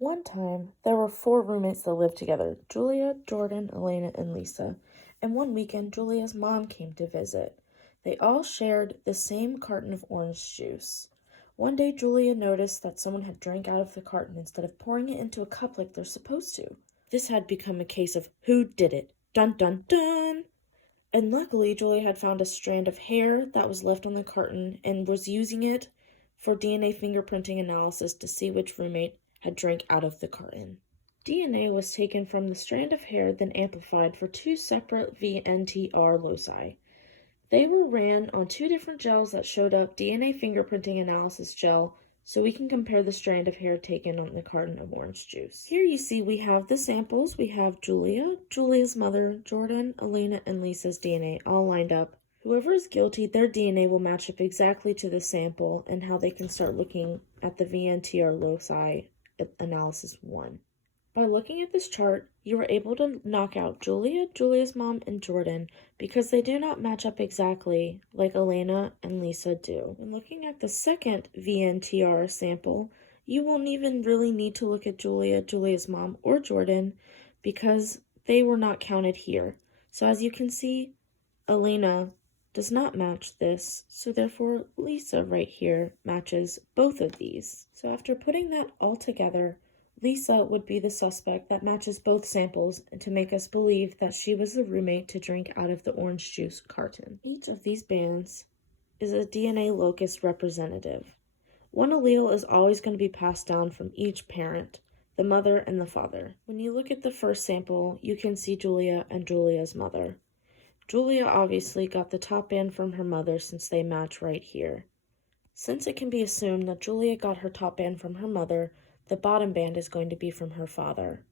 One time, there were four roommates that lived together: Julia, Jordan, Elena, and Lisa. And one weekend, Julia's mom came to visit. They all shared the same carton of orange juice. One day, Julia noticed that someone had drank out of the carton instead of pouring it into a cup like they're supposed to. This had become a case of who did it? Dun dun dun! And luckily, Julia had found a strand of hair that was left on the carton and was using it for DNA fingerprinting analysis to see which roommate had drank out of the carton. DNA was taken from the strand of hair, then amplified for two separate VNTR loci. They were ran on two different gels that showed up DNA fingerprinting analysis gel, so we can compare the strand of hair taken on the carton of orange juice. Here you see we have the samples. We have Julia, Julia's mother, Jordan, Elena, and Lisa's DNA all lined up. Whoever is guilty, their DNA will match up exactly to the sample and how they can start looking at the VNTR loci analysis 1. By looking at this chart, you were able to knock out Julia, Julia's mom, and Jordan because they do not match up exactly like Elena and Lisa do. When looking at the second VNTR sample, you won't even really need to look at Julia, Julia's mom, or Jordan because they were not counted here. So as you can see, Elena does not match this, so therefore Lisa right here matches both of these. So after putting that all together, Lisa would be the suspect that matches both samples to make us believe that she was the roommate to drink out of the orange juice carton. Each of these bands is a DNA locus representative. One allele is always going to be passed down from each parent, the mother and the father. When you look at the first sample, you can see Julia and Julia's mother. Julia obviously got the top band from her mother since they match right here. Since it can be assumed that Julia got her top band from her mother, the bottom band is going to be from her father.